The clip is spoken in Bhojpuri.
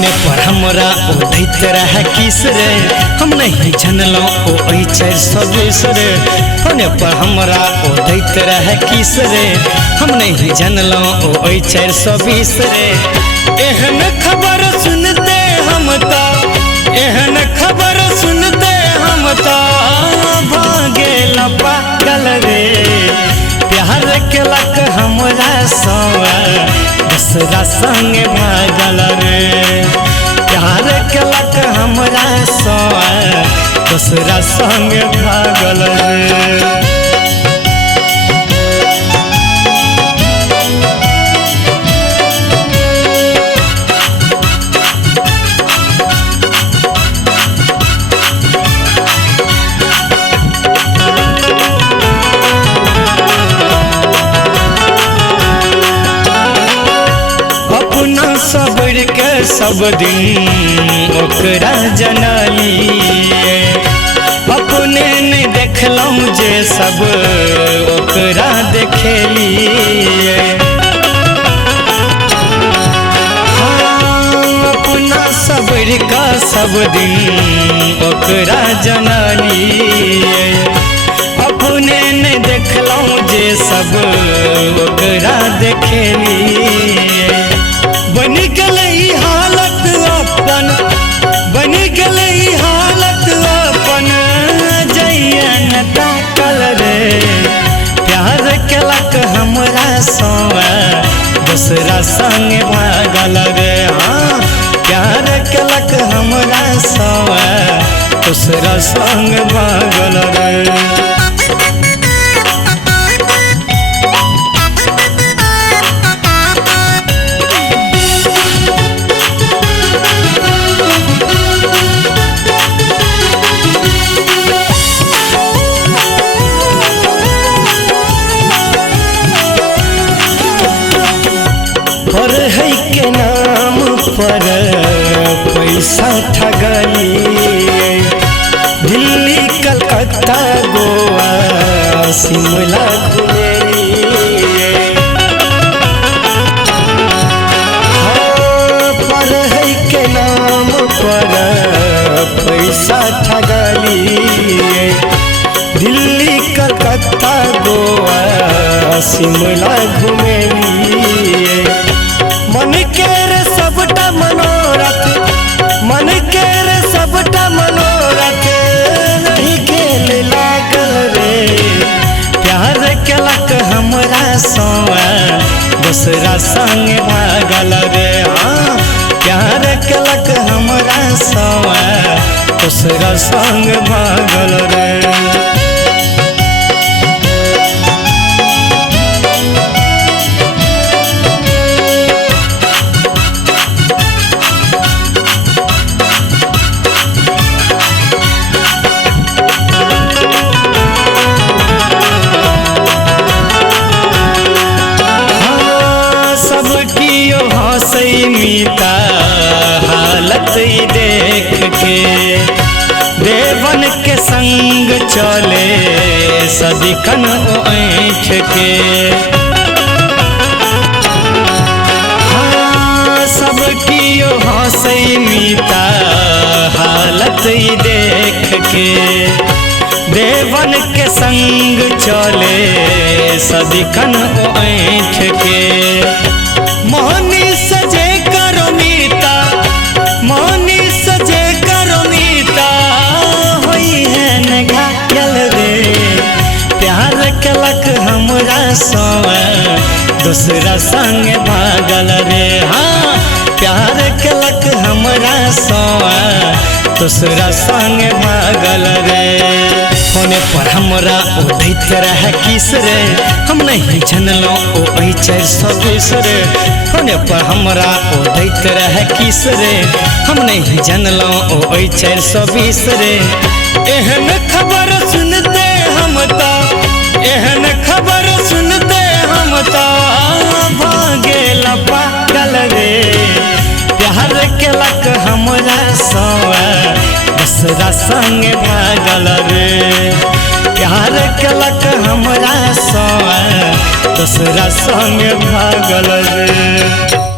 फोने पर हमरा उठैत रहे किस रे हम नहीं जानलो ओ 420 रे फोने पर हमरा उठैत रहे किस रे हम नहीं जानलो ओ 420 रे एहन खबर सुनते हम तो एहन खबर सुनते हम तो भागेल पागल रे प्यार केलक हमरा सवा दूसरा संग भागल रे प्यार केलक हमरा सवा दूसरा संग भागल रे। सबर के सब दिन ओकरा जनली अपने नहीं देखलूँ जे सब ओकरा देखेली अपना सबर का सब दिन ओकरा जनली अपने नहीं देखलूँ जे सब ओकरा देखेली बन गई हालत अपन बन गई हालत अपन जैन ताकल रे प्यार केलक हमरा सवा दूसरा संग भागल रे हाँ प्यार केलक हमरा सवा दूसरा संग भागल रे। पढ़ाई के नाम पर पैसा ठगली दिल्ली कलकत्ता गोवा शिमला घुमेली पढ़ाई के नाम पर पैसा ठगली दिल्ली कलकत्ता गोवा शिमला घुमेली मन के रे सबटा मनोरथ मन के रे सबटा मनोरथ नहीं खेल लागल रे प्यार केलक हमरा सवा दूसरा संग भागल रे हाँ प्यार केलक हमरा सवा दूसरा संग भागल रे। मीता हालत देख के देवन के संग चले सदिखन ऐठ के हाँ सब कियो हंसई मीता हालत देख के देवन के संग चले सदिखन ऐठ के मोहनी सजे करो मीता मोहनी सजे करो मीता होई है न घायल रे प्यार केलक हमरा सवा दूसरा संग भागल रे हाँ प्यार केलक हमरा सवा दूसरा संग भागल रे फोने पर हमरा उठैत रहे किस रे हम नहीं जानलो ओ 420 रे फोने पर हमरा उठैत रहे किस रे हम नहीं जानलो ओ 420 रे एहन खबर सुनते हम तो एहन खबर सुनते हम तो भागेल पागल रे प्यार केलक हमरा सवा दूसरा संग भागल रे प्यार केलक हमरा सवा दूसरा संग भागल रे।